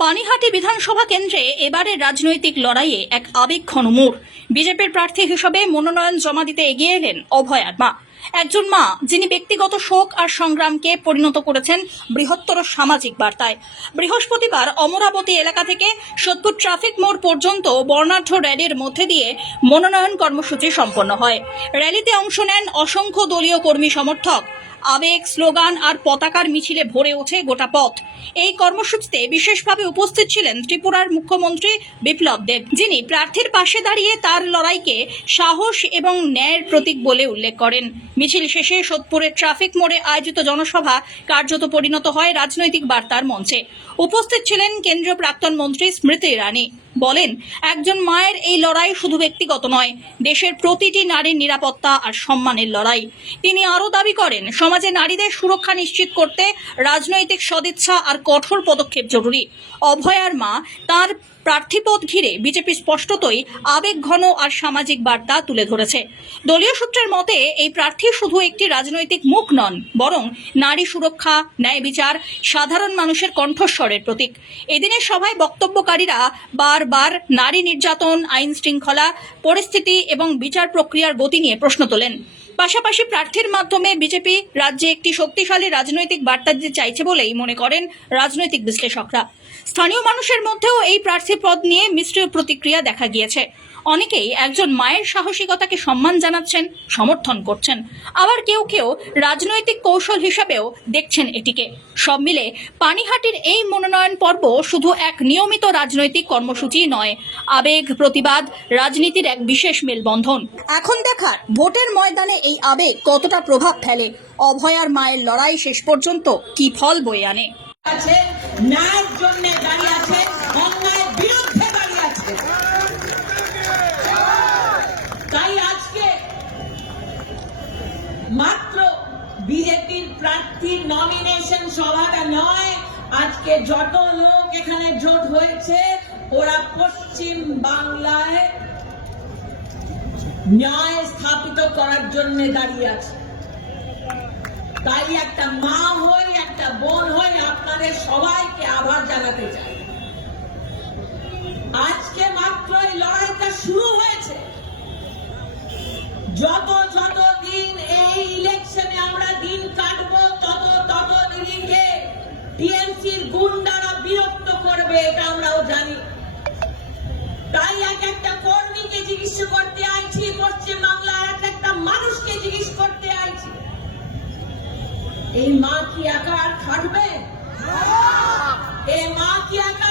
পানিহাটি বিধানসভা কেন্দ্রে এবারের রাজনৈতিক লড়াইয়ে এক আবেগঘন মোড়। বিজেপির প্রার্থী হিসেবে মনোনয়ন জমা দিতে এগিয়ে এলেন অভয়ার মা, একজন মা যিনি ব্যক্তিগত শোক আর সংগ্রামকে পরিণত করেছেন বৃহত্তর সামাজিক বার্তায়। বৃহস্পতিবার অমরাবতী এলাকা থেকে সোদপুর ট্রাফিক মোড় পর্যন্ত বর্ণাঢ্য র্যালির মধ্যে দিয়ে মনোনয়ন কর্মসূচি সম্পন্ন হয়। র্যালিতে অংশ নেন অসংখ্য দলীয় কর্মী সমর্থক। আবেগ, স্লোগান আর পতাকার মিছিলে ভরে ওঠে গোটা পথ। এই কর্মসূচিতে বিশেষভাবে উপস্থিত ছিলেন ত্রিপুরার মুখ্যমন্ত্রী বিপ্লব দেব, যিনি প্রার্থীর পাশে দাঁড়িয়ে তার লড়াইকে সাহস এবং ন্যায়ের প্রতীক বলে উল্লেখ করেন। মিছিল শেষে সোদপুরের ট্রাফিক মোড়ে আয়োজিত জনসভা কার্যত পরিণত হয় রাজনৈতিক বার্তার মঞ্চে। উপস্থিত ছিলেন কেন্দ্রীয় প্রাক্তন মন্ত্রী স্মৃতি ইরানি। বলেন, একজন মায়ের এই লড়াই শুধু ব্যক্তিগত নয়, দেশের প্রতিটি নারীর নিরাপত্তা আর সম্মানের লড়াই। তিনি আরও দাবি করেন, সমাজে নারীদের সুরক্ষা নিশ্চিত করতে রাজনৈতিক সদিচ্ছা আর কঠোর পদক্ষেপ জরুরি। অভয়ার মা তার প্রার্থীপদ ঘিরে বিজেপি স্পষ্টতই আবেগঘন আর সামাজিক বার্তা তুলে ধরেছে। দলীয় সূত্রের মতে, এই প্রার্থী শুধু একটি রাজনৈতিক মুখ নন, বরং নারী সুরক্ষা, ন্যায় বিচার, সাধারণ মানুষের কণ্ঠস্বরের প্রতীক। এদিনের সভায় বক্তব্যকারীরা বারবার নারী নির্যাতন, আইন শৃঙ্খলা পরিস্থিতি এবং বিচার প্রক্রিয়ার গতি নিয়ে প্রশ্ন তোলেন। পাশাপাশি প্রার্থীর মাধ্যমে বিজেপি রাজ্যে একটি শক্তিশালী রাজনৈতিক বার্তা দিতে চাইছে বলেই মনে করেন রাজনৈতিক বিশ্লেষকরা। স্থানীয় মানুষের মধ্যেও এই প্রার্থী পদ নিয়ে মিশ্র প্রতিক্রিয়া দেখা গিয়েছে। অনেকেই একজন মায়ের সাহসিকতাকে সম্মান জানাচ্ছেন, সমর্থন করছেন, আবার কেউ কেউ রাজনৈতিক কৌশল হিসাবেও দেখছেন এটিকে। সব মিলে পানিহাটির এই মনোনয়ন পর্ব শুধু এক নিয়মিত রাজনৈতিক কর্মসূচি নয়, আবেগ, প্রতিবাদ, রাজনীতির এক বিশেষ মেলবন্ধন। এখন দেখার ভোটের ময়দানে এই আবেগ কতটা প্রভাব ফেলে, অভয়ার মায়ের লড়াই শেষ পর্যন্ত কি ফল বয়ে আনে। ন্যায়ের জন্য দাঁড়িয়ে আছে, অন্যায়ের বিরুদ্ধে দাঁড়িয়ে আছে। তাই আজকে মাত্র বিজেপির প্রার্থীর নমিনেশন সভাটা নয়, আজকে যত লোক এখানে জোট হয়েছে ওরা পশ্চিম বাংলায় ন্যায় স্থাপিত করার জন্য দাঁড়িয়ে আছে। তাই একটা মা হই, একটা বোন হই, আপনাদের সবাইকে আভার জানাতে চাই। আজকে মাত্র এই লড়াইটা শুরু হয়েছে। যত দিন এই ইলেকশনে আমরা দিন কাটবো, তত দিনকে টিএমসির গুন্ডারা বিরক্ত করবে, এটা আমরাও জানি। তাই একটা কর্মীকে জিজ্ঞেস করতে আইছি, পশ্চিম বাংলার একটা মানুষকে জিজ্ঞেস করতে আইছি, এই মা কি একা আর খাটবে? এই মা কি একা